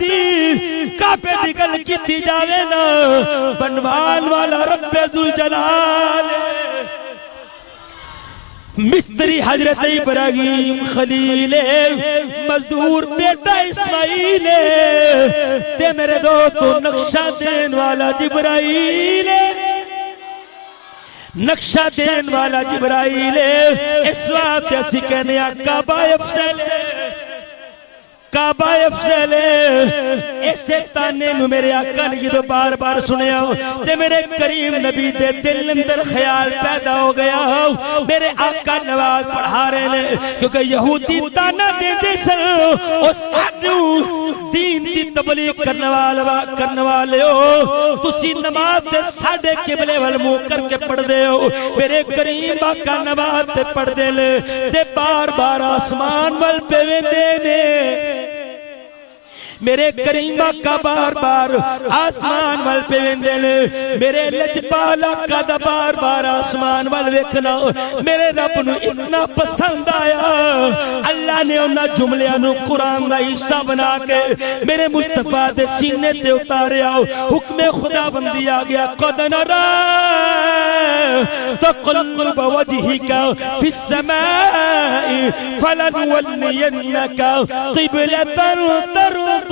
दी काबे दी गल कीती जावे ना बनवान वाला रब्बे जुल जलाल मिस्त्री हजरत इब्राहिम खलील मजदूर बेटा इस्माइल ते मेरे दोस्तों नक्शा देन वाला जिब्राइल नक्शा देन वाला जिब्राइल इस वास्ते असी कहने काबा अफजल काबा अफजल ऐसे ताने नु मेरे आका ने जो बार बार सुनिया ते मेरे करीम नबी दे दिल अंदर ख्याल पैदा हो गया मेरे आका नवाज पढ़ा रहे ने क्योंकि यहूदी ताना देंदे सन ओ सानू दीन दी तबलीग करने वाले हो तुसी नमाज ते साडे किबले वल मुंह करके पढ़दे हो मेरे करीम आका नमाज ते पढ़दे ले ते बार बार आसमान वल पे वेंदे ने मेरे करीम आका बार बार आसमान वल पे वेंदे ने मेरे लजपाल आका दा बार बार आसमान वल वेखना मेरे रब नु इतना पसंद आया अल्लाह ने उन्हां जुमलियां नु कुरान दा हिस्सा बना के मेरे मुस्तफा दे सीने ते उतारिया हुक्म खुदाबंदी आ गया कद नरा तक़ल्लुब वजहिका फिस समाई फलनुवल्लियन्नका क़िबलतन तर्दा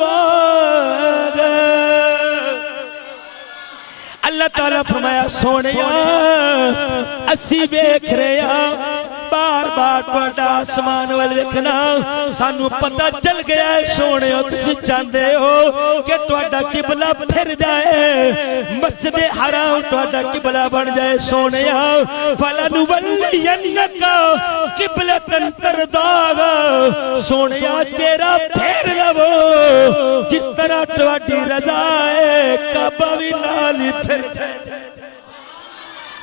अल्लाह ताला फरमाया सोनिया असी वेख रहे बार बार बड़ा आसमान वाल देखना सानू पता चल गया है सोने तुसी चाहते हो कि तुहाडा किबला फिर जाए मस्जिद हराम तुहाडा किबला बन जाए सोने फलनुवल्लियन्नका किबलतन तरदागा सोने तेरा फेर लवो जिस तरह तुहाडी रजा है काबा भी नाल ही फिर जाए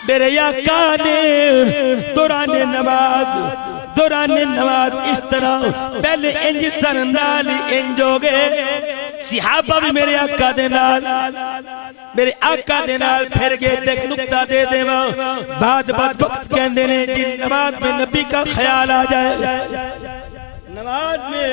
मेरे आका ने दौराने नमाज इस तरह पहले इंज सन नाल इंज हो गए सहाबा भी मेरे आका दे नाल फिर गए एक नुक्ता दे देवा बाद वक्त कहते ने कि नमाज में नबी का ख्याल आ जाए नमाज में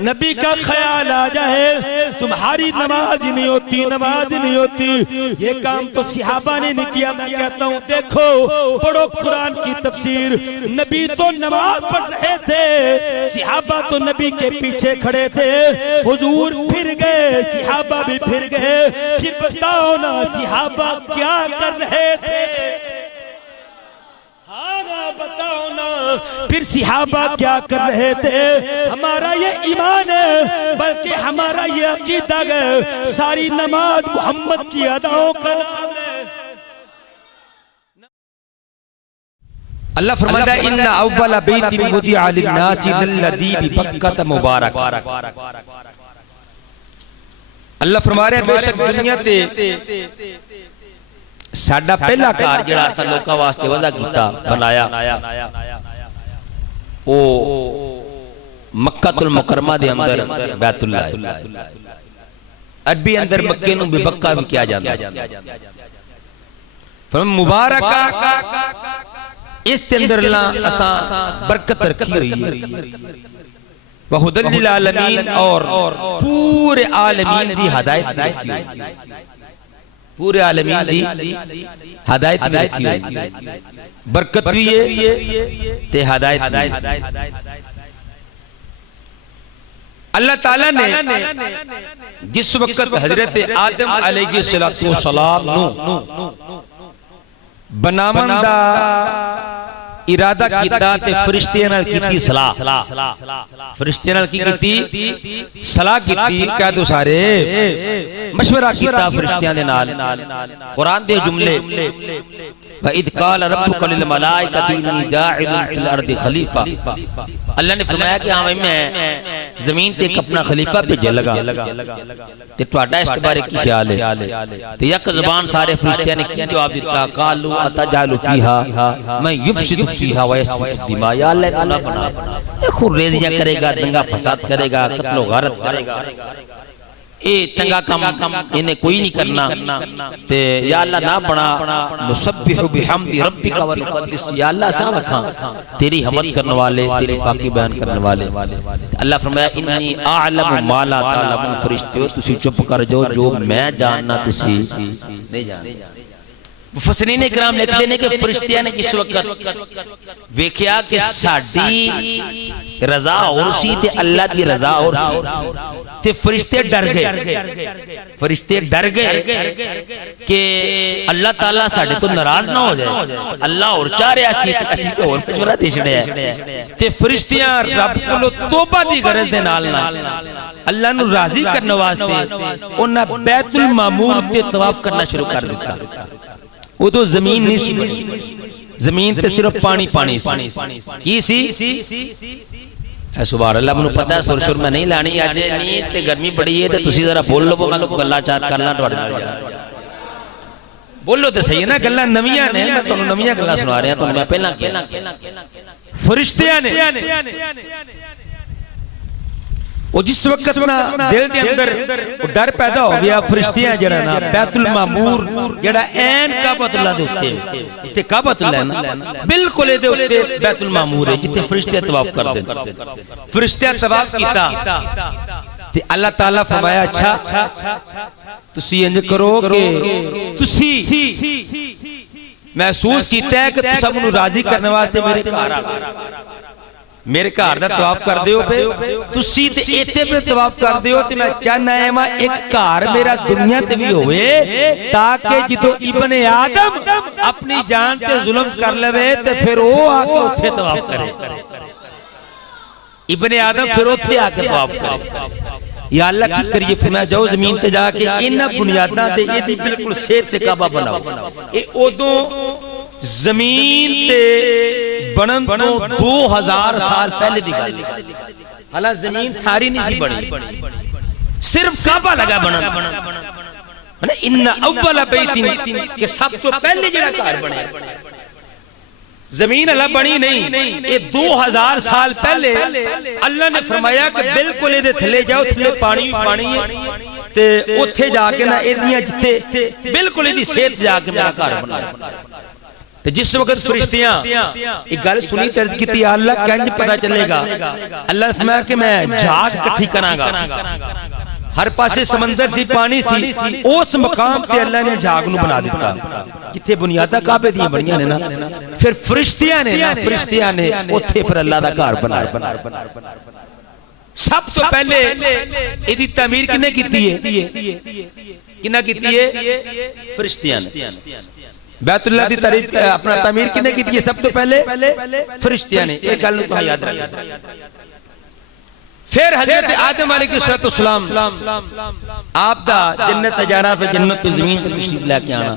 नबी का ख्याल आ जाए तुम्हारी नमाज नहीं होती ये काम तो सहाबा ने नहीं किया मैं कहता हूँ देखो पढ़ो कुरान की तफसीर नबी तो नमाज पढ़ रहे थे सहाबा तो नबी के पीछे खड़े थे हुजूर फिर गए सहाबा भी फिर गए फिर बताओ ना सहाबा क्या कर रहे थे बताओ ना फिर सहाबा क्या कर रहे थे हमारा ये ईमान है बल्कि हमारा ये अकीदा है सारी नमाज मोहम्मद की अदाओं का नाम है अल्लाह फरमाता है इन्ना अव्वल बैतिन वुदिअ लिन्नासि लल्लज़ी बिबक्कत मुबारक अल्लाह फरमा रहे बेशक दुनिया ते साडा पहला घर जिहड़ा असां लोकां वास्ते वज़ा कीता बनाया ओ मक्कातुल मुकरमा दे अंदर बैतुल्लाह अरबी अंदर मक्के नूं बिबक्का भी किया जांदा फरम मुबारक इस अंदर असां बरकत रखी हुई है वहुदल लिल आलमीन और पूरे आलमीन दी हिदायत रखी हुई पूरे आलमीन दी हिदायत रखी हुई बरकत भी है ते हिदायत भी अल्लाह ताला ने जिस वक्त हजरत आदम अलैहिस्सलातु वस्सलाम नु बनावन दा इरादा कीता ते फरिश्तियां नाल कीती सलाह फरिश्तियां नाल की कीती सलाह कीती कह दो सारे मशवरा कीता फरिश्तियां दे नाल कुरान दे जुमले व इद क़ाल रब्बुका लिल मलाइकति इन्नी जाइलुन फिल अर्दि खलीफा अल्लाह ने फरमाया कि हां मैं जमीन ते एक अपना खलीफा भेजे लगा ते तुहाडा इस बारे की ख्याल है ते यक ज़बान सारे फरिश्तियां ने की जवाब दिता क़ालू अतजालु फीहा मैं युफसिदु फीहा व यस्फिकु दिमा या अल्लाह ना बना खुरेज़ियां करेगा दंगा फसाद करेगा कत्लो गारत करेगा ये चंगा काम इन्हें कोई नहीं करना ते या अल्लाह ना बना नुसब्बिहु बिहम्दि रब्बिका व नुक़द्दिस या अल्लाह साहब तेरी हमद करने वाले तेरी पाकी बयान करने वाले अल्लाह फरमाया इन्नी अअलमु मा ला तअलमून फरिश्तियों तुसी चुप कर जाओ जो मैं जानना तुसी नहीं जानते मुफस्सिरीन इकराम लिखते हैं कि फरिश्तियां ने इस वक्त वेख्या कि साडी रजा और सी ते अल्लाह की रजा और सी ते फरिश्ते डर गए कि अल्लाह ताला साडे तो नाराज ना हो जाए अल्लाह और चाह रहा सी असी ते और पिछड़ा दे छड़े ते फरिश्तियां रब कोलो तौबा दी गरज दे नाल अल्लाह नु राजी करने वास्ते उन्हां बैतुल मामूर ते तवाफ करना शुरू कर दिता वो तो जमीन नहीं सी जमीन पे सिर्फ पानी पानी की सी सुभान अल्लाह मैनू पता है सुर सुर मैं नहीं लानी अज नहीं ते गर्मी बड़ी है ते तुसी जरा बोल लो मैं गल्लां चार करना तुहाडे नाल बोलो ते सही है ना गल्लां नवीआं ने मैं तुहानू नवीआं गल्लां सुना रहा तुहानू मैं पहला फरिश्तियां ने वो जिस वक्त ना दिल के अंदर डर पैदा हो गया फरिश्तियां जड़ा ना बैतुल मामूर जड़ा ऐन काबतुल्लाह दे उत्ते जिथे काबतुल्लाह है ना बिल्कुल इहदे उत्ते बैतुल मामूर है जिथे फरिश्ते तवाफ करदे फरिश्ते तवाफ कीता ते अल्लाह ताला फरमाया अच्छा तुसी इंज करो कि तुसी महसूस कीता है कि तुसां मैनू राजी करने वास्ते मेरे घर दा तवाफ कर दियो पे तुसी ते इत्थे पे तवाफ कर दियो ते मैं चाहना है मैं एक घर मेरा दुनिया ते भी होवे ताकि जिदों इब्ने आदम अपनी जान ते जुल्म कर लेवे ते फिर वो आके उत्थे तवाफ करे इब्ने आदम फिर उत्थे आके तवाफ करे या अल्लाह की करिए फरमाया जाओ जमीन ते जाके इन्हां बुनियादां ते इहदी बिल्कुल सेहत ते काबा बनाओ ए ओदों जमीन ते बनन तो 2000 साल पहले दी गल हालांकि जमीन सारी नहीं सी बनी सिर्फ काबा लगा बनन माने इन्ना अव्वल बैतिन के सब तो पहले जेड़ा घर बनया जमीन अल्लाह बनी नहीं ये 2000 साल पहले अल्लाह ने फरमाया कि बिल्कुल इहदे थल्ले जाओ थल्ले पानी है ते ओथे जाके ना इहदियां जिथे बिल्कुल इहदी सेहत जाके मेरा घर बनाया ते जिस वक्त फरिश्तियां एक गल सुनी तर्ज की अल्लाह कंज पता चलेगा अल्लाह ने फरमाया कि मैं झाग इकट्ठी करांगा हर पासे समंदर सी पानी सी उस मकाम पे अल्लाह ने झाग नु बना दिता जिथे बुनियादा काबे दी बणियां ने ना फिर फरिश्तियां ने ओथे फिर अल्लाह दा घर बनाया सब तो पहले इदी तामीर किने कीती है किना कीती है फरिश्तियां ने बैतुल्लाह दी तारीफ अपना तामीर किने की थी सब तो पहले फरिश्तियां ने एक गल तो याद रख फिर हजरत आदम अलैहिस्सलाम आप दा जन्नत जाना फिर जन्नत तो जमीन पे तशरीफ लेके आना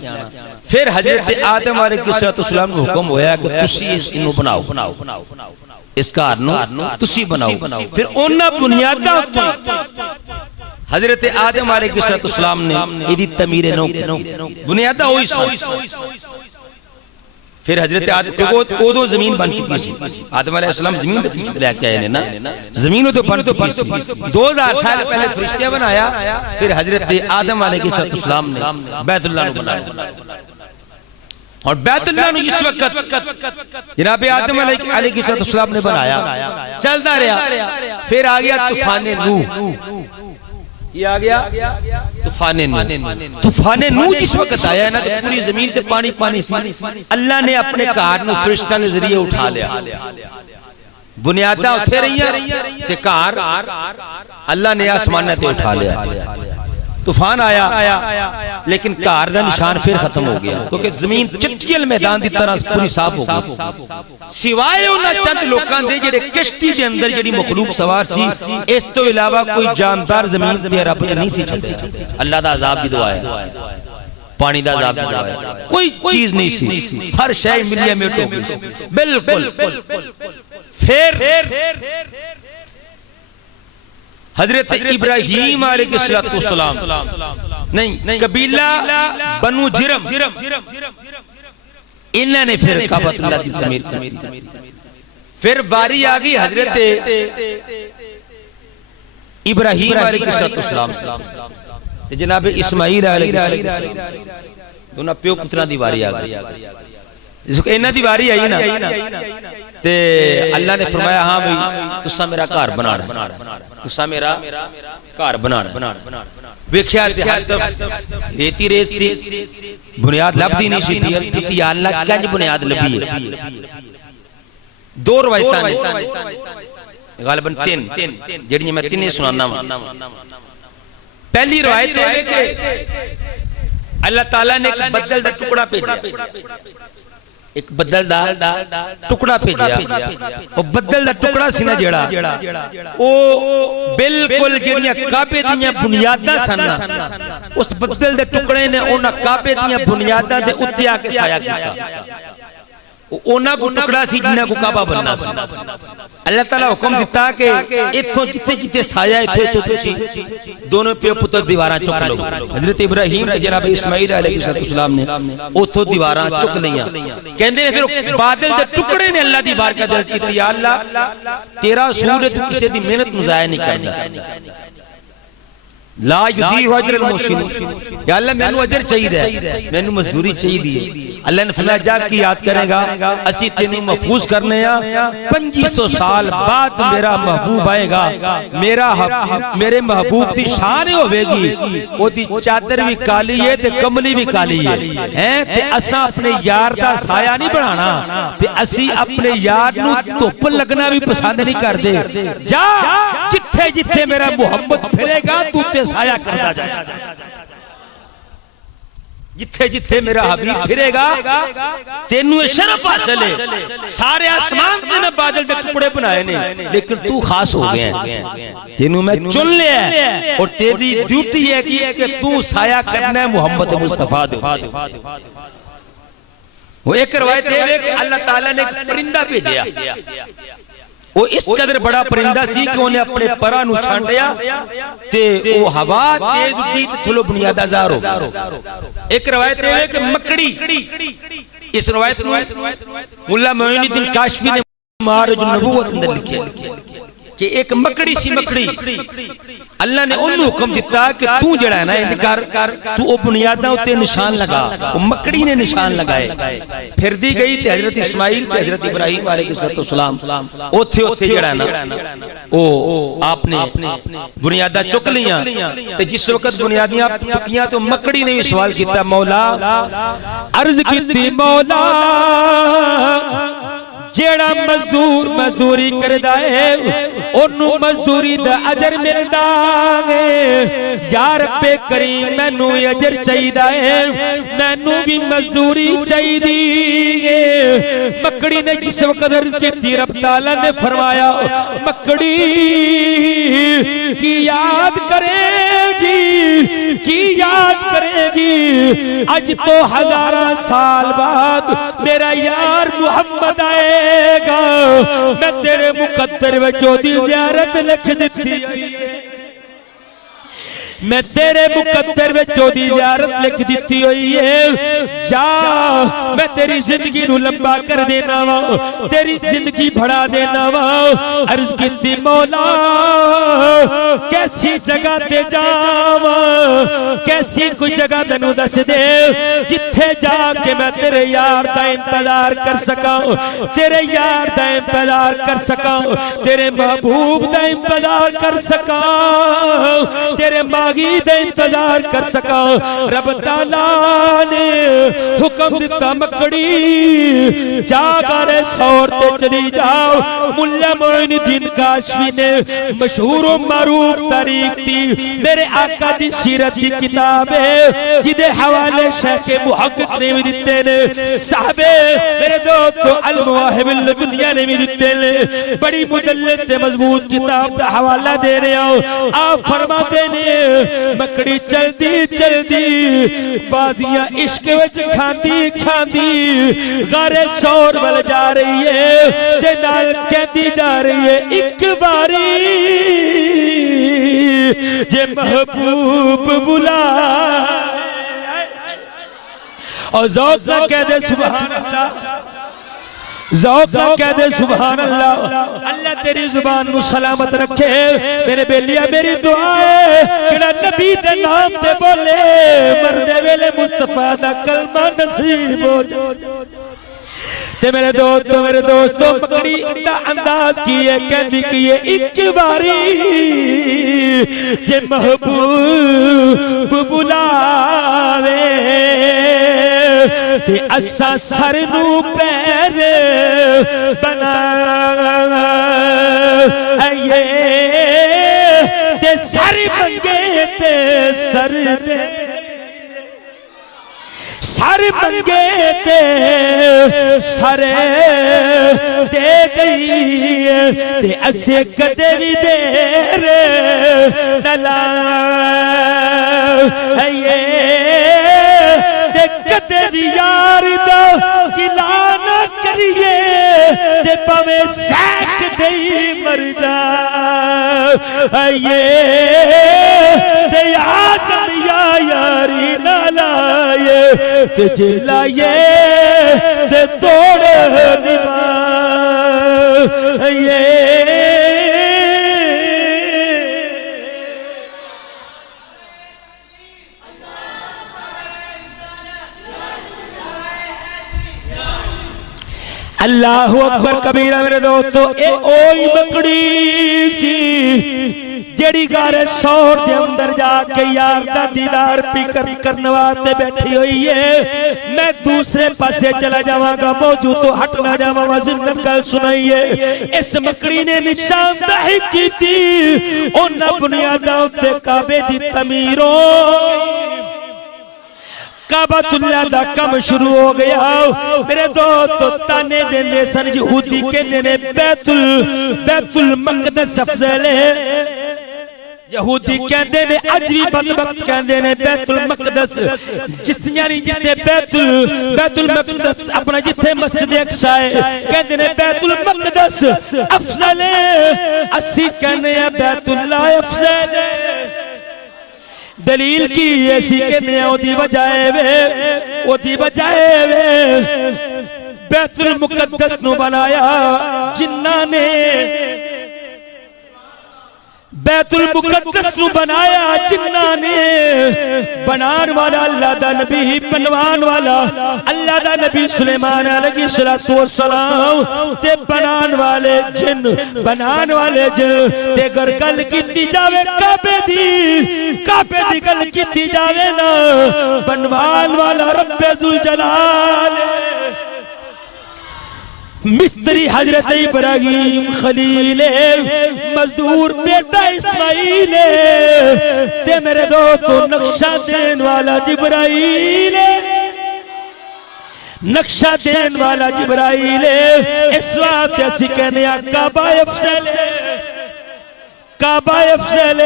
फिर हजरत आदम अलैहिस्सलाम को हुक्म होया कि तुसी इनु बनाओ इस घर नु तुसी बनाओ फिर ओना बुनियादां उत्ते हजरत आदम अलैहिस्सलाम ने इदी तमीर नौ बुनियादा वही सी फिर हजरत आदम ओदो जमीन बन चुकी सी आदम अलैहिस्सलाम जमीन लेके आए ने ना जमीन तो बन चुकी सी 2000 साल पहले फरिश्ते बनाया फिर हजरत आदम अलैहिस्सलाम ने बैतुल्लाह नु बनाया और बैतुल्लाह नु इस वक्त जनाब आदम अलैहिस्सलाम ने बनाया चलता रहा फिर आ गया तूफान नूह ये आ गया तूफाने नूह जिस वक्त आया ना तो पूरी जमीन पे पानी पानी सी अल्लाह ने अपने घर नु फरिश्ता के जरिए उठा लिया बुनियादा उठे रही ते घर अल्लाह ने आसमान ते उठा लिया तूफान आया लेकिन घर का निशान फिर खत्म हो गया क्योंकि जमीन चिपचियल मैदान की तरह पूरी साफ हो गई सिवाय उन्हां चंद लोकां दे जेड़े किश्ती दे अंदर जेड़ी मखलूक सवार सी इस तो इलावा कोई जानदार जमीन पे रब ने नहीं सी छड्डे अल्लाह दा अजाब भी दुआ है पानी दा अजाब भी दुआ है कोई चीज नहीं सी हर शय मिलिया मिट हो गई बिल्कुल फिर हजरत इब्राहीम अलैहिस्सलाम नहीं कबीला बनु जिरम इन्होंने फिर काबतुल्लाह की तमीर की फिर बारी आ गई हजरत इब्राहिम अलैहिस्सलाम ते जनाब इस्माइल अलैहिस्सलाम दोनों प्यो पुत्रां दी वारी आ गई। जिसको इन्हां दी वारी आई ना ते अल्लाह ने फरमाया हां भाई तुसा मेरा घर बनाना, तुसा मेरा घर बनाना। वेख्या ते हर तरफ रेती रेत सी, बुनियाद लभदी नहीं सी। अर्ज कीती या अल्लाह कंज बुनियाद लभी है। दो रवायतां ने गालिबन तीन जेड़ियां मैं तिन्ने सुनाना वा। पहली रवायत है कि अल्लाह ताला ने एक बदल दा टुकड़ा भेजा, एक बदल दा टुकड़ा भेजा। और बदल दा टुकड़ा सी ना जेड़ा ओ बिल्कुल जेड़ियां काबे दियां बुनियादां सन ना, उस बदल दे टुकड़े ने उन्हां काबे दियां बुनियादां दे उत्ते आके साया कीता। उन्हां को टुकड़ा सी जिन्हां को काबा बनना सी। अल्लाह ताला हुक्म दिता कि इथों जिथे जिथे साया इथे तो तुसी दोनों प्यो पुत्र दीवारां चुक लो। हजरत इब्राहिम ते जनाब इस्माइल अलैहिस्सलाम ने उथों दीवारां चुक लियां। कहंदे ने फिर बादल दे टुकड़े ने अल्लाह दी बारगाह दर्ज कीती, या अल्लाह तेरा सूरज तू किसी दी मेहनत नु जाया नहीं करदा। ला युदी अजर मुहसिन, या अल्लाह मैनू अजर चाहिए, मैनू मजदूरी चाहिए। अल्लाह ने फरमाया जा की याद करेगा असी तेनू महफूज करने आ। 2500 साल बाद मेरा महबूब आएगा, मेरे महबूब की शान होगी, ओदी चादर भी काली है ते कमली भी काली है ते असा अपने यार दा साया नहीं बनाना ते असी अपने यार नू धुप लगना भी पसंद नहीं करते। जा जिथे जिथे मेरा मुहम्मद फिरेगा तू ते साया करता जाए, जिथे जिथे मेरा हबीब फिरेगा तेनू शरफ हासिल है। सारे आसमान पे मैं बादल दे टुकड़े बनाए ने, लेकिन तू खास हो गया है, तेनू मैं चुन लिया है और तेरी ड्यूटी है कि तू साया करना है मुहम्मद मुस्तफा दे। वो एक रवायत है कि अल्लाह ताला ने एक परिंदा भेजा, वो इस कदर बड़ा परिंदा सी कि उन्हें अपने परा नु छांडिया ते वो हवा तेज उठी ते थलो बुनियाद आजार हो गया। एक रवायत है कि मकड़ी, इस रवायत में मुल्ला मोइनुद्दीन काशफी ने मारिज नबूवत अंदर लिखिया कि एक मकड़ी सी, मकड़ी अल्लाह ने उन्हें हुक्म दिता कि तू जड़ा है ना इंज कर, तू ओ बुनियादां उत्ते निशान लगा। वो मकड़ी ने निशान लगाए, फिर दी गई ते हजरत इस्माइल ते हजरत इब्राहिम अलैहिस्सलाम ओथे ओथे जड़ा ना ओ आपने बुनियादां चुक लियां। ते जिस वक्त बुनियादियां चुकियां तो मकड़ी ने भी सवाल किया, मौला अर्ज कीती मौला जेड़ा मजदूर मजदूरी करदा है ओनू मजदूरी दा अजर मिलदा है। या रब्बे करीम मैनू भी अजर चाहिदा है, मैनू भी मजदूरी चाहिदी है। मकड़ी ने जिस वक्त अर्ज की रब ताला ने फरमाया मकड़ी की याद करेगी, की याद करेगी, आज तो हजारा साल बाद मेरा यार मुहम्मद आए, मैं तेरे मुकद्दर में चौदी ज़ियारत लिख दी है, मैं तेरे मुकद्दर में चौदी ज़ियारत लिख दी हुई है। जा मैं तेरी जिंदगी नू लंबा कर देना वा, तेरी जिंदगी बढ़ा देना वा। अर्ज की मौला कैसी जगह ते जावा, कैसी कोई जगह मैनू दस दे जिथे जाके मैं तेरे यार दा इंतजार कर सका, तेरे यार दा इंतजार कर सका, तेरे महबूब दा इंतजार कर सका, तेरे मागी दा इंतजार कर सका। रब ताला ने हुक्म दिता मकड़ी जाकर सौर ते चली जाओ। मुल्ला मोइनुद्दीन काशफी ने मशहूर मारूफ तारीख दी मेरे आका दी सीरत दी किताब है जिदे हवाले शेख मुहक्किक ने भी दिते ने, साहबे मेरे दोस्तों अल मवाहिब दुनिया ने भी दिते ने। बड़ी मुदल्लत ते मजबूत किताब दा हवाला दे रहे हो। आप फरमाते ने मकड़ी चलदी चलदी बाजियां इश्क विच खांदी खांदी गारे सौर वल जा रही है ते नाल कहती जा रही है एक बारी जे महबूब बुला और ज़ौक़ से कह दे सुभान अल्लाह। ज़ौक़ कह दे सुभान अल्लाह। अल्लाह तेरी जुबान को सलामत रखे। मेरे बेलिया मेरी दुआ है कि नबी दे नाम ते बोले मरदे वेले मुस्तफा दा कलमा नसीब हो जाए। ते मेरे दोस्तों बकरी दा अंदाज की है कहती कि ये एक बारी ये महबूब बुलावे ते असा सर नू पैर बनाए ते सर मंगे ते सर दे सर मंगे ते सर दे गई ते असे कदे भी देर न लाए ते कदे भी यार दा गिला न करिए ते पवे सैक दे मर जाए ते आज़म या यारी न लाए ते जिलाए ते तोड़ निभाए। अल्लाहु अकबर कबीरा मेरे दोस्तों ए ओई बकड़ी सी जेड़ी गारे शौर दे अंदर जाके यार दा दीदार पीकर करने वास्ते बैठी हुई है। मैं दूसरे पासे चला जावांगा मौजूद तो हट ना जावां। जिन्नत गल सुनाइए इस मकड़ी ने निशानदेही की थी उन्हां बुनियादां उत्ते काबे दी तमीर हो काबतुल्लाह दा काम शुरू हो गया। मेरे दोस्त ताने देंदे सन यहूदी कहंदे ने बैतुल मकदस अफजल है। यहूदी कहंदे ने अज भी बदबख्त कहंदे ने बैतुल मकदस जिस यानी जिथे बैतुल मकदस अपना जिथे मस्जिद अक्सा है कहंदे ने बैतुल मकदस अफजल है। अस्सी कहने हैं बैतुल्लाह अफजल है। दलील की ऐसी कहने ओदी बजाए वे बैतुल मुकद्दस नु बनाया जिन्ना ने बैतुल मुकद्दस नु बनाया जिन्ना ने बनान वाला अल्लाह दा नबी बनवान वाला अल्लाह दा नबी सुलेमान अलैहिस्सलातु वस्सलाम ते बनान वाले जिन ते अगर गल कीती जावे काबे दी गल कीती जावे ना बनवान वाला रब्बे जुल जलाल मिस्त्री हजरत इब्राहिम खलील मजदूर बेटा इस्माइल ते मेरे दोस्तों नक्शा देन वाला जिब्राइल नक्शा देन वाला जिब्राइल इस वास्ते असी कहने काबा अफजल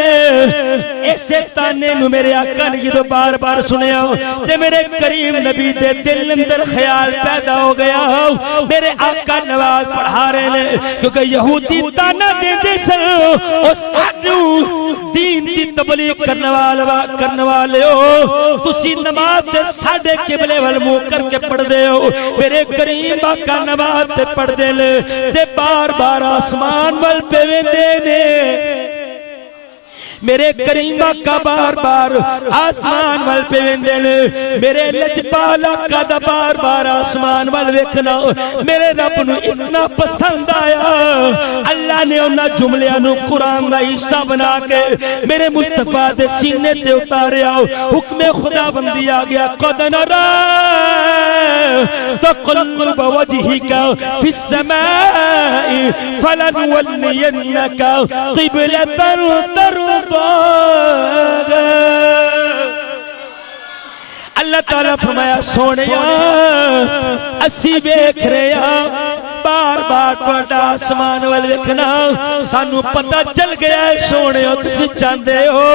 ऐसे ताने नु मेरे आका ने जो बार बार सुनिया ते मेरे करीम नबी दे दिल अंदर ख्याल पैदा हो गया मेरे आका नवाज पढ़ा रहे ने क्योंकि यहूदी ताना देंदे सन ओ सानू दीन दी तबलीग करने वाले हो तुसी नमाज ते साडे किबले वल मुंह करके पढ़दे हो मेरे करीम आका नमाज ते पढ़दे ले ते बार बार आसमान वल पे वेंदे ने मेरे करीम आका बार बार आसमान वल पे वेंदे ने मेरे लजपाल आका दा बार बार आसमान वल वेखना मेरे रब नु इतना पसंद आया अल्लाह ने उन्हां जुमलियां नु कुरान दा हिस्सा बना के मेरे मुस्तफा दे सीने ते उतारिया हुक्म खुदाबंदी आ गया कद नरा तक़ल्लुब वजहिका फिस समाई फलनुवल्लियन्नका क़िबलतन अल्लाह ताला फरमाया सोनिया असी वेख रहे हैं बार बार तुहाडा आसमान वाल देखना सानू पता चल गया है सोने तुसी चाहते हो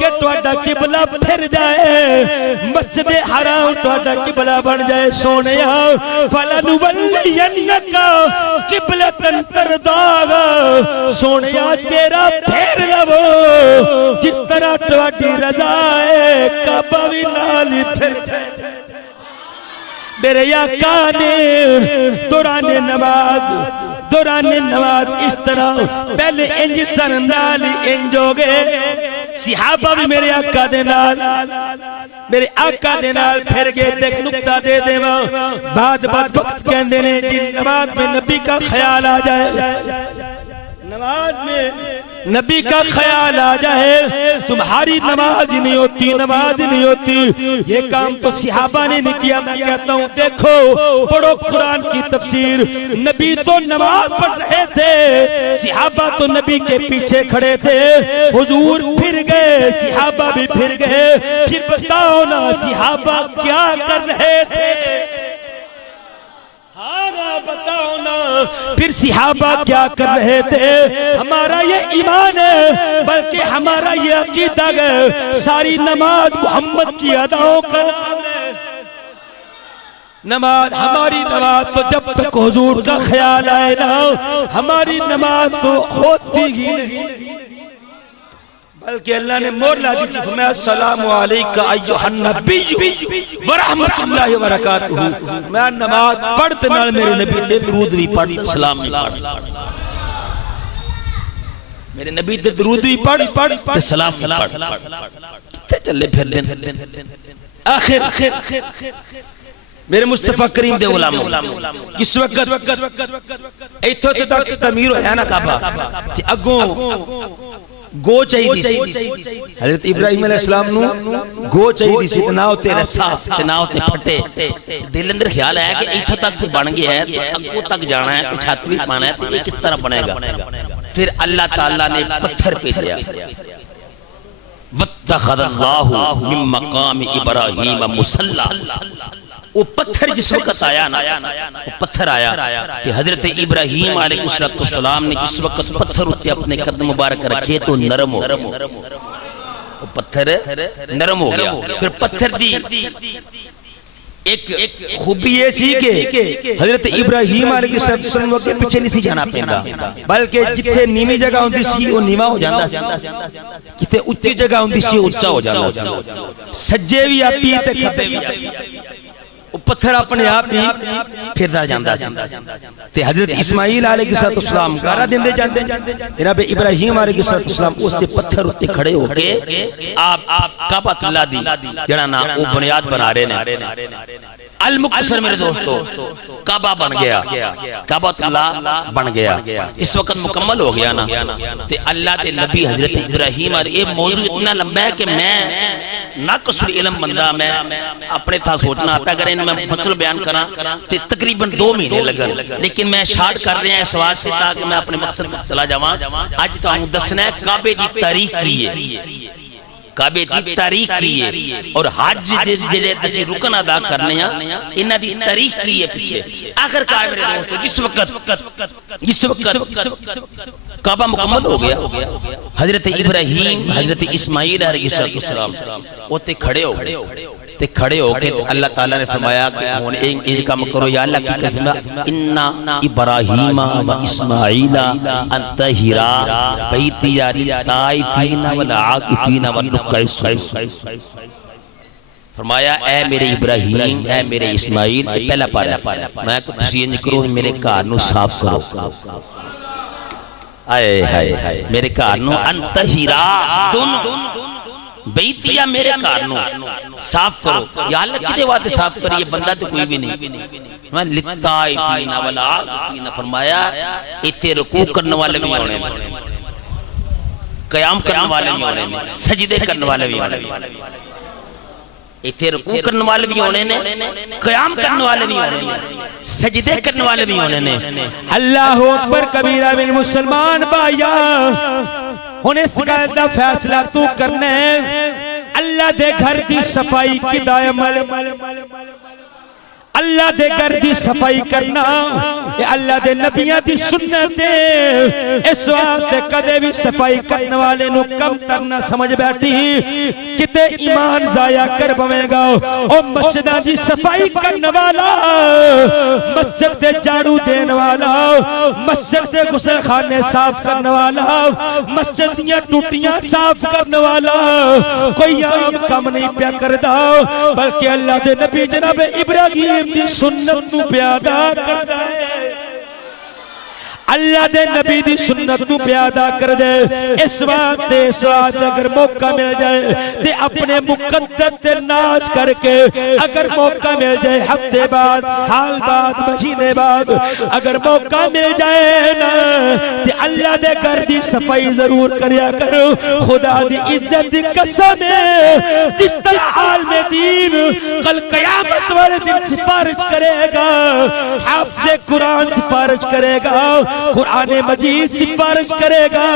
कि तुहाडा किबला फिर जाए मस्जिद हराम तुहाडा किबला बन जाए सोने फलनुवल्लियन्नका किबलतन तरदागा सोने तेरा फेर लवो जिस तरह तुहाडी रजा है काबा भी नाल ही फिर जाए मेरे आका ने दौरान नमाज इस तरह पहले इंज सन नाल इंज हो गए सिहाबा भी मेरे आका दे नाल फिर गए। एक नुक्ता दे देवा बाद वक्त कहते ने कि नमाज में नबी का ख्याल आ जाए, नमाज में नबी का ख्याल आ जाए तुम्हारी नमाज ही नहीं होती। ये काम तो सिहाबा ने नहीं किया। मैं कहता हूँ देखो पढ़ो कुरान की तफसीर। नबी तो नमाज पढ़ रहे थे, सिहाबा तो नबी के पीछे खड़े थे। हुजूर फिर गए, सिहाबा भी फिर गए। फिर बताओ ना सिहाबा क्या कर रहे थे? बताओ ना फिर सिहाबा क्या कर रहे थे? हमारा ये ईमान है, बल्कि हमारा ये अकीदा है सारी नमाज मोहम्मद की अदाओं का नाम है। नमाज हमारी नमाज तो जब तक हुजूर का ख्याल आए ना हमारी नमाज तो होती ही नहीं, बल्कि अल्लाह ने मोहला दी थी। फरमाया अस्सलामु अलैका अय्युहन नबिय्यु व रहमतुल्लाहि व बरकातुहू। मैं नमाज पढ़ते नाल मेरे नबी ते दरूद भी पढ़, सलाम भी पढ़, मेरे नबी ते दरूद भी पढ़ ते सलाम भी पढ़। ते चले फिर दिन आखिर मेरे मुस्तफा करीम दे गुलामों किस वक्त इत्थों तक तमीर होया ना काबा ते अगों गो चाहिए सी। हजरत इब्राहिम अलैहिस्सलाम नु गो चाहिए सी, ना होते रस्सा ते ना होते फटे। दिल अंदर ख्याल आया कि इत्थों तक बन गया है तो अगों तक जाना है, छत भी पाना है, तो ये किस तरह बनेगा? फिर अल्लाह ताला ने पत्थर भेजा। वत्तखज़ल्लाहु मिन मक़ाम इब्राहीम मुसल्ला। वो पत्थर जिस वक्त आया ना, वो पत्थर आया कि हजरत इब्राहीम अलैहिस्सलाम ने जिस वक्त पत्थर उत्ते अपने कदम मुबारक रखे तो नरम हो, वो पत्थर नरम हो गया। फिर पत्थर दी एक खूबी ये सी के हजरत इब्राहीम अलैहिस्सलाम के पीछे नहीं सी जाना पैंदा, बल्कि जिथे नीवी जगह होंदी सी वो नीवा हो जांदा सी, जिथे उच्ची जगह होंदी सी उच्चा हो जांदा सी। सज्जे भी आपी ते खब्बे भी आपी, वो पत्थर अपने आप ही फिरदा जांदा सी। ते हजरत इस्माइल अलैहिस्सलाम गारा देंदे जांदे, जनाब इब्राहीम अलैहिस्सलाम उससे पत्थर उत्ते खड़े होके आप काबतुल्लाह दी जड़ा ना वो बुनियाद बना रहे ने। अल मुक्तसर मेरे दोस्तों काबा बन गया, काबतुल्लाह बन गया। इस वक्त मुकम्मल हो गया ना, ते अल्लाह के नबी हजरत इब्राहीम ये मौजू इतना लंबा है कि मैं नाक़िसुल इल्म बंदा, मैं अपने था सोचना आता अगर इन मैं फसल बयान करा तो तकरीबन 2 महीने लगन, लेकिन मैं शार्ट कर रहा है इस वास्ते ताकि मैं अपने मकसद तक चला जावां। अज तुहानू दसना है काबे की तारीख की है, काबे की तारीख की है और हज जिहड़े असीं रुकन अदा करने आ इन्हां दी तारीख की है पीछे। आखिरकार मेरे दोस्तों जिस वक्त काबा मुकम्मल हो गया, हजरत इब्राहीम हजरत इस्माइल अलैहिस्सलाम ओते खड़े हो गए। ते खड़े होके अल्लाह ताला ने फरमाया कि हुन इंज काम करो या अल्लाह की कसम इन्ना इब्राहीम व इस्माइला अंतहिरा बैतिया लिताइफीना वल आकिफीना व रुक्कइस। फरमाया ए मेरे इब्राहीम ए मेरे इस्माइल पहला पारा मैं को तुसी इंज करो मेरे घर नु साफ करो। आए हाय हाय मेरे घर नु अंतहिरा दोनों बैतिया मेरे घर नु साफ करो। या अल्लाह किदे वास्ते साफ करिए? बंदा तो कोई भी नहीं। मैं लिताइफीना वल आकिफीना फरमाया इत्थे रुकू करने वाले भी होने, क़याम करने वाले भी होने, सजदे करने वाले भी होने, इत्थे रुकू करने वाले भी होने ने, क़याम करने वाले भी होने ने, सजदे करने वाले भी होने ने। अल्लाहु अकबर कबीरा मेरे मुसलमान भाइया हुन इस गल दा फैसला तू करना है। अल्लाह दे घर दी सफाई किदा अमल, अल्लाह दे घर दी सफाई करना अल्लाह दे नबियां दी सुन्नत है। इस वास्ते कदे भी सफाई करने वाले नु कम तरना समझ बैठी किते ईमान जाया कर बवेगा। ओ मस्जिदां दी सफाई करने वाला, मस्जिद दे झाड़ू देने वाला, मस्जिद दे गुसल खाने साफ करने वाला, मस्जिद दियां टूटियां साफ करने वाला कोई आम काम नहीं प्या करदा, बल्कि अल्लाह दे नबी जनाब इब्राहिम दी सुन्नत नू प्यादा करदा है। अल्लाह दे नबी दी सुन्नत नू प्यादा कर दे। इस वास्ते अगर मौका मिल जाए ते अपने मुकद्दर ते नाज करके, अगर मौका मिल जाए हफ्ते बाद, साल बाद, महीने बाद अगर मौका मिल जाए ना ते अल्लाह दे घर दी सफाई जरूर करया करो। खुदा दी इज्जत दी कसम है, जिस तरह आलमे दीन कल कयामत वाले दिन सिफारिश करेगा, हाफिज़े कुरान सिफारिश करेगा, कुरान मजीद सिफारिश करेगा,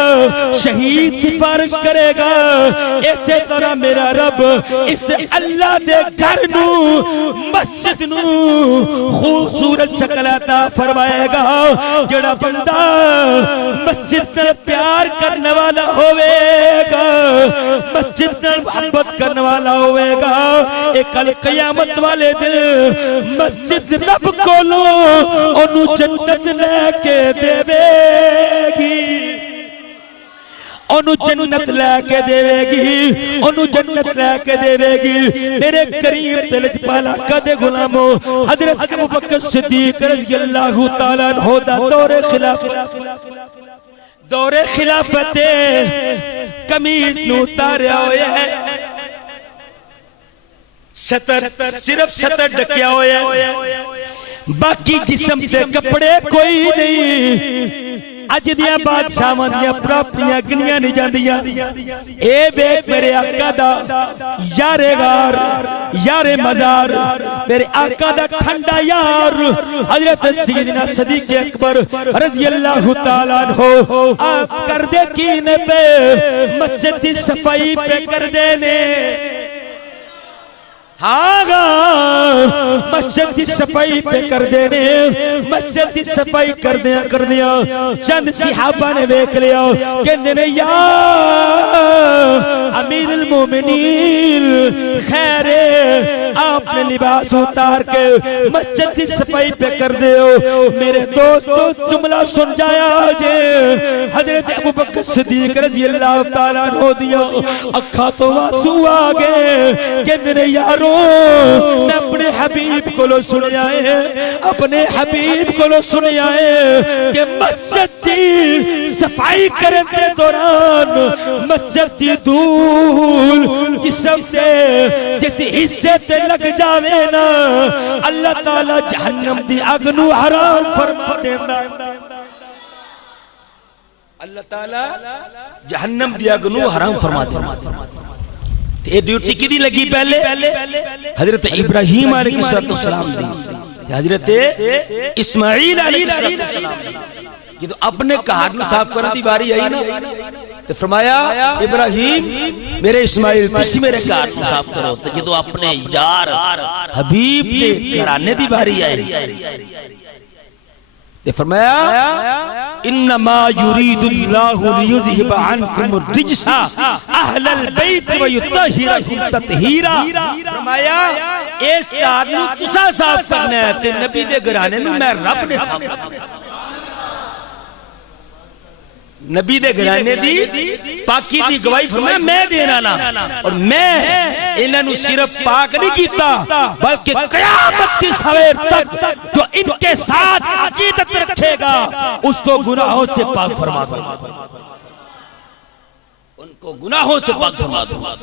शहीद सिफारिश करेगा। इसे तरह मेरा रब इस अल्लाह दे घर नू, मस्जिद नू खूबसूरत शक्ल अता फरमाएगा। जेड़ा बंदा मस्जिद नाल प्यार करने वाला होवेगा, मस्जिद नाल मोहब्बत करने वाला होवेगा, एक कल कयामत वाले दिन मस्जिद रब कोलो ओनू जन्नत लेके देवेगी, ओनू जन्नत लेके देवेगी, ओनू जन्नत लेके देवेगी। मेरे करीम दिल च पाला कदे गुलामो हजरत अबू बकर सिद्दीक रज़ी अल्लाहु तआला अन्हु दा दौरे खिलाफत कमीज नू उतारिया होया है, सतर सिर्फ सतर ढकिया होया है, बाकी जिस्म ते कपड़े कोई नहीं। अज दियां बादशाहां दियां प्राप्तियां गिनियां नहीं जांदियां। ए वेख मेरे आका दा यारे गार, यारे मजार, मेरे आका दा ठंडा यार हजरत सैयदना सिद्दीक़ अकबर रज़ी अल्लाहु तआला अन्हु आप कर दे कीने पे मस्जिद दी सफाई पे कर देने। हाँ, मस्जिद की सफाई पे कर देने, मस्जिद की सफाई कर दिया। चंद सिहाबा ने देख लिया कि यार अमीरुल मोमिनीन खैरे आपने लिबास उतार के मस्जिद की सफाई पे कर दे। मेरे दोस्तों जुमला सुन जाया जे हजरत अबू बकर सिद्दीक रज़ी अल्लाह तआला अन्हु दिया अखा तो आंसू आ गए कि मेरे यारो मैं अपने हबीब को सुनिया है, अपने हबीब को सुनिया है कि मस्जिद की सफाई करने के दौरान मस्जिद की धूल जिस्म से जिस हिस्से से लग जावे ना अल्लाह ताला जहन्नम दी अग नू हराम फरमा देंदा। अल्लाह ताला जहन्नम दी अग नू हराम फरमा देंदा। ये ड्यूटी किदी लगी पहले हजरत इब्राहिम अलैहिस्सलाम दी, हजरत इस्माइल अलैहिस्सलाम की। तो अपने घर में साफ करने की बारी आई ना तो फरमाया इब्राहिम मेरे इस्माइल तुसी मेरे घर को साफ करो। तो जो अपने यार हबीब दे घराने की बारी आई ते फरमाया इन्नमा युरीदुल्लाहु लियुज़हिबा अन्कुम रिज्सा अहलल बैत व युतहिरकुम तत्हीरा। फरमाया इस घर नू तुसा साफ करना है ते नबी दे घराने नू मैं रब ने साफ करना। नबी दे घराने दी पाकी दी गवाही फरमाया मैं देना ना, और मैं इन्हां नू सिर्फ पाक नहीं कीता बल्कि कयामत की सवेर तक जो इनके साथ अकीदत रखेगा उसको गुनाहों से पाक फरमा दूंगा, उनको गुनाहों से पाक फरमा दूंगा।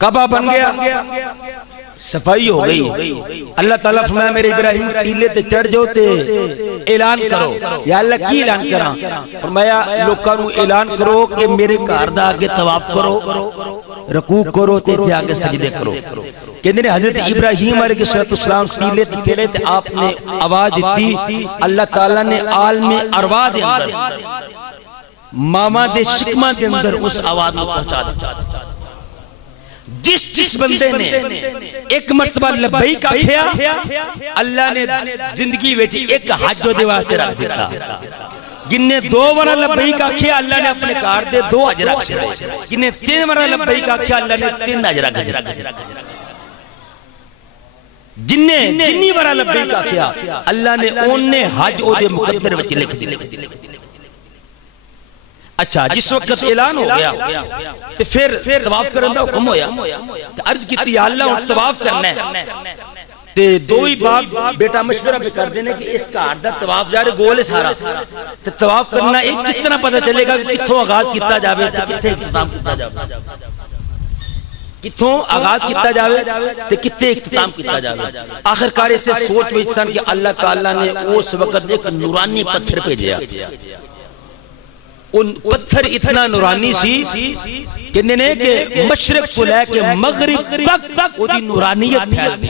कबा बन गया, सफाई हो गई। अल्लाह ताला फरमाया मेरे इब्राहिम टीले ते चढ़ जाओ ते ऐलान करो। या अल्लाह की ऐलान करा? फरमाया लोकां नू ऐलान करो कि मेरे घर दा आगे तवाफ करो, रुकू करो ते आगे सजदे करो। कहंदे ने हजरत इब्राहिम अलैहिस्सलाम टीले ते चढ़े ते आपने आवाज दी। अल्लाह ताला ने आलमे अरवा दे अंदर मामा दे शिकमा दे अंदर उस आवाज को पहुंचा दिया। जिस बंदे ने एक मरतबा लब्बैक आखिया अल्लाह ने जिंदगी विच एक हज दे वास्ते रख दिता। जिन्ने 2 बार लब्बैक आखिया अल्लाह ने अपने कार दे 2 हज रख छड़े। जिन्ने 3 बार लब्बैक आखिया अल्लाह ने 3 हज रख छड़े। जिन्ने जिन्नी बार लब्बैक आखिया अल्लाह ने ओने हज ओदे मुकद्दर विच लिख दिते। अच्छा जिस वक्त ऐलान हो गया ते फिर तवाफ करने का हुक्म होया ते अर्ज की अल्लाह हुण तवाफ करना है ते दो ही बाप बेटा मशवरा पे कर देने कि इस घर दा तवाफ जारे गोल है सारा ते तवाफ करना एक किस तरह पता चलेगा कि कित्थों आगाज किया जावे ते कित्थे इख्तिताम किया जावे, कित्थों आगाज किया जावे ते कित्थे इख्तिताम किया जावे। आखिरकार इसे सोच विच सन कि अल्लाह ताला ने उस वक्त एक नूरानी पत्थर भेजा। उन पत्थर इतना नूरानी सी कहने ने कि मशरक को लेके मगरिब तक ओदी नूरानियत फैलदी।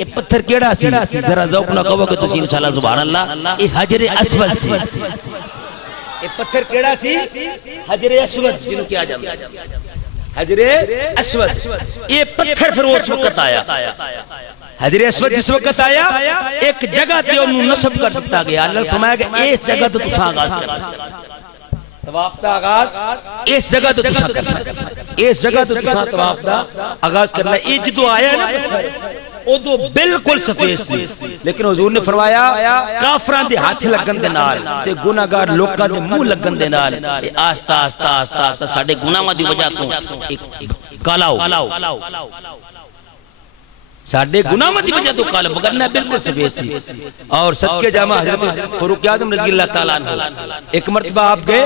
ये पत्थर केड़ा सी जरा ज़ौक़ ना कहो कि तुसीं इंशाअल्लाह सुभान अल्लाह ये हजर अस्वद सी। ये पत्थर केड़ा सी हजर अस्वद जिन्हों किया जाता हजर अस्वद। ये पत्थर फिर उस वक्त आया हजर अस्वद जिस वक्त आया एक जगह ते ओनू नस्ब कर दिता गया। अल्लाह ने फरमाया कि इस जगह तो तुसां आगाज करना तवाफ दा आगाज इस जगह तो तुसां करना, इस जगह तो तुसां तवाफ दा आगाज करना। ये जदों आया ना उदों बिल्कुल सफेद सी, लेकिन हुजूर ने फरमाया काफरां दे हाथ लगन दे नाल ते गुनाहगार लोकां दे मुंह लगन दे नाल आस्ता आस्ता आस्ता आस्ता साडे गुनाहां दी वजह तो एक काला हो साडे गुनाहां दी वजह तो काला वगरना बिल्कुल सफेद सी। और सदके जामा हजरत फारूक आज़म रज़ी अल्लाह ताला अन्हु एक मर्तबा आप गए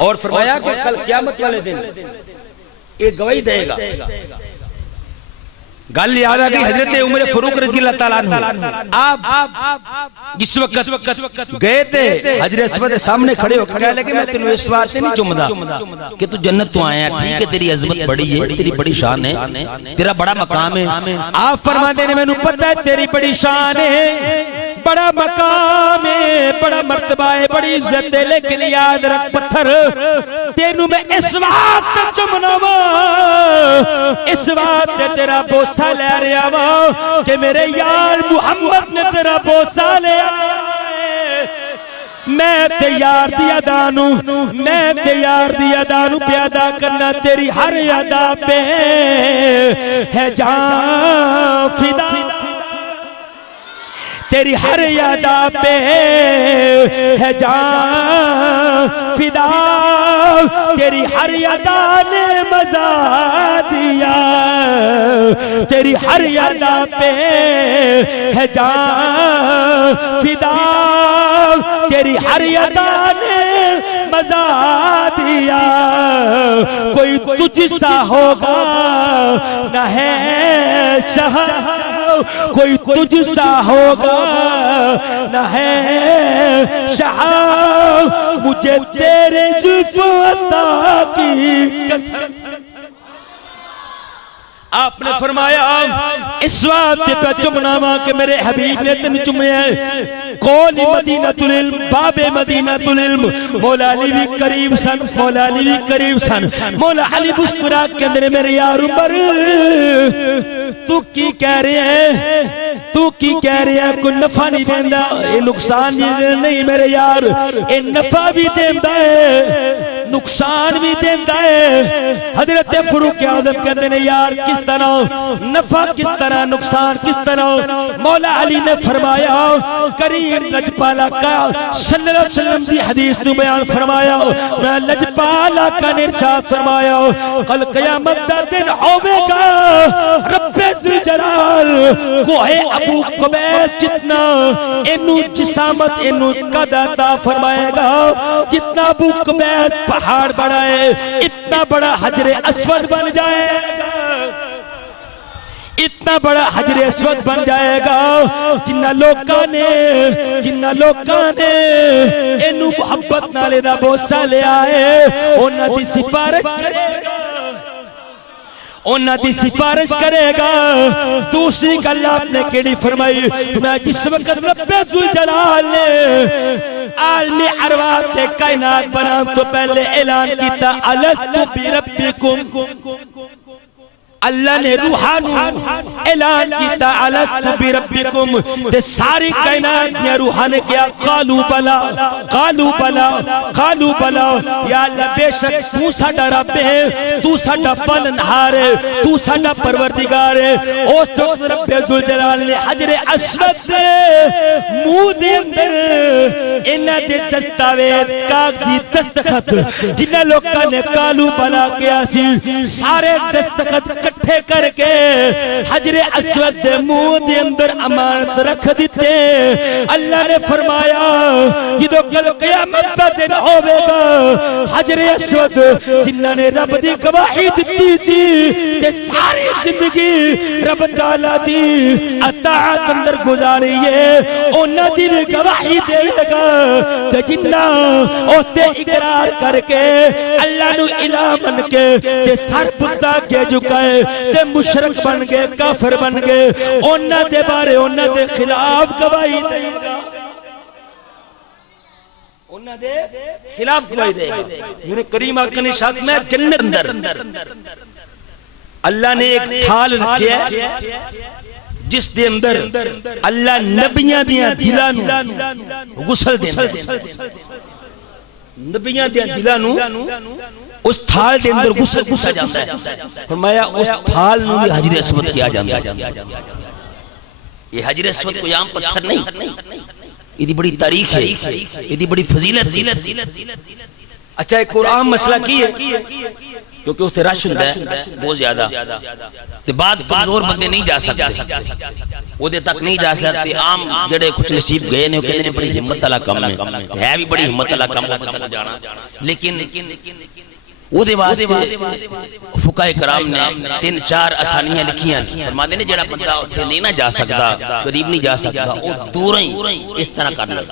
और फरमाया कि कल क़यामत वाले दिन ये गवाही देगा। गल याद आ गई हजरत उमर फारूक रज़ी अल्लाह ताला अन्हु आप जिस वक्त गए थे हजरत अस्वद के सामने खड़े होकर कह लगे मैं तेनू इस बात से नहीं चुमदा कि तू जन्नत तो आया, ठीक है तेरी अजमत बड़ी है, तेरी बड़ी शान है, तेरा बड़ा मकाम है। आप फरमाते ने मैनू पता है तेरी बड़ी शान है, बड़ा मकाम है, बड़ा मर्तबा है, बड़ी इज्जत है, लेकिन याद रख पत्थर तेनू मैं इस बात चुमना वा, इस बात तेरा बोसा ले रहा वा कि मेरे यार मुहम्मद ने तेरा बोसा ले आया। मैं ते यार दी अदा नू, मैं ते यार दी अदा नू प्यादा करना, तेरी हर अदा पे है जान फिदा, तेरी हर अदा पे है जान फिदा, तेरी हर अदा ने मजा दिया, तेरी हर अदा पे है जान फिदा, तेरी हर अदा ने मजा दिया। कोई तुझसा होगा न है शाह, कोई तुझसा होगा न है शाह, मुझे तेरे जुल्फ़ अता की कसम। आपने फरमाया इस बात पे चुमना वा कि मेरे हबीब ने तेन चुमया। कौली मदीनतुल इल्म, बाबे मदीनतुल इल्म, मौला अली भी करीब सन, मौला अली भी करीब सन। मौला अली मुस्कुरा के अंदर मेरे यार उमर तू की कह रहे हैं, तू की कह रहे हैं, कोई नफा नहीं देंदा, ये नुकसान नहीं मेरे यार, ये नफा भी देंदा है नुकसान भी देंदा है। हजरत फारूक आज़म कहते हैं यार किस तरह नफा, किस तरह नुकसान, किस तरह। मौला अली ने फरमाया करीम लजपाला का सल्लल्लाहु अलैहि वसल्लम की हदीस को बयान फरमाया, मैं लजपाला का इरशाद फरमाया कल क़यामत दा दिन होवेगा, रब्बे ज़ुल जलाल कोहे अबू कुबैस जितना इन्नू जिसामत इन्नू कद अता फरमाएगा, जितना अबू कुबैस पहाड़ बड़ा है इतना बड़ा हजरे अस्वद बन जाएगा, इतना बड़ा हजरे अस्वद बन जाएगा। जिन्ना लोकां ने इन्नू मुहब्बत नाले दा बोसा लिया है, उन्हां दी सिफारिश करेगा, उन्हां दी सिफारिश करेगा। दूसरी गल आपने केड़ी फरमाई, मैं जिस वक्त रब्बे ज़ुल जलाल ने आलमी अरवाह ते कायनात बनाने तो पहले ऐलान किया अलस्तु बि रब्बिकुम, अल्लाह ने रूहानू ऐलान कीता अलस्तु बिरब्बिकुम ते सारी कायनात ने रूहां ने क्या कालू बला कालू बला कालू बला या अल्लाह बेशक तू साडा रब है तू साडा पालनहार है तू साडा परवरदिगार है। उस वक्त रब्बे जुल जलाल ने हजरे अस्वद दे मुंह दे अंदर इन्हां दे दस्तावेज कागजी दस्तखत जिन्हां लोकां ने कालू बला किया सी सारे दस्तखत इकट्ठे करके हजरे अस्वद दे मुंह दे अंदर अमानत रख दिते। अल्लाह ने फरमाया जदों कल क़यामत दा दिन होवेगा हजरे अस्वद जिन्हां ने रब दी गवाही दिती सी ते सारी जिंदगी रब ताला दी अताअत अंदर गुजारी है उन्हां दी भी गवाही देगा ते जिन्हां ओते इकरार करके अल्लाह नु इलाह मन के ते सर बुद्धा के झुकाए ते मुशरक बन गए काफिर बन गए उन्हां दे बारे उन्हां दे खिलाफ गवाही देगा उन्हां दे खिलाफ गवाही देगा। मेरे करीम आका ने साथ में जन्नत अंदर अल्लाह ने एक थाल रखिया जिस दे अंदर अल्लाह नबियां दियां दिलां नू गुसल देंदा नबियां दियां दिलां नू उस थाल के अंदर गुसल गुसा जाता है। फरमाया उस थाल नू भी हजरे अस्वद किया जाता है। ये हजरे अस्वद कोई आम पत्थर नहीं इदी बड़ी तारीख है इदी बड़ी फजीलत है। अच्छा एक कुरान मसला की है क्योंकि उसे रश हुंदा है बहुत ज्यादा ते बाद कमजोर बंदे नहीं जा सकते ओदे तक नहीं जा सकते। आम जेड़े कुछ नसीब गए ने कहंदे ने बड़ी हिम्मत वाला काम है भी बड़ी हिम्मत वाला काम है जाना लेकिन ओदे वास्ते फुकाए कराम ने 3-4 आसानियां लिखियां फरमाते ने जेड़ा बंदा उत्थे नहीं ना जा सकदा करीब नहीं जा सकदा ओ दूर ही इस तरह कर ले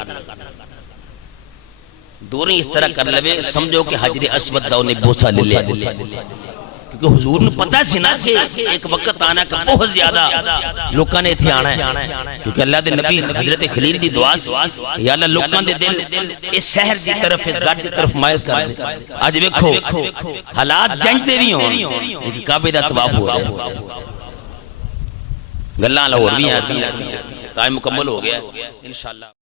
दूर ही इस तरह कर लेवे समझो कि हजरे अस्वद दा उन्हें बोसा ले लिया क्योंकि हुजूर ने पता सी ना कि एक वक्त आना का बहुत ज्यादा लोकां ने इथे आना है क्योंकि अल्लाह दे नबी हजरत खलील दी दुआ सी या अल्लाह लोकां दे दिल इस शहर दी तरफ इस गढ़ दी तरफ माइल कर दे। आज देखो हालात जंज दे भी होन लेकिन काबे दा तवाफ हो रहा गल्लां लाहौर भी ऐसी टाइम मुकम्मल हो गया इंशाअल्लाह।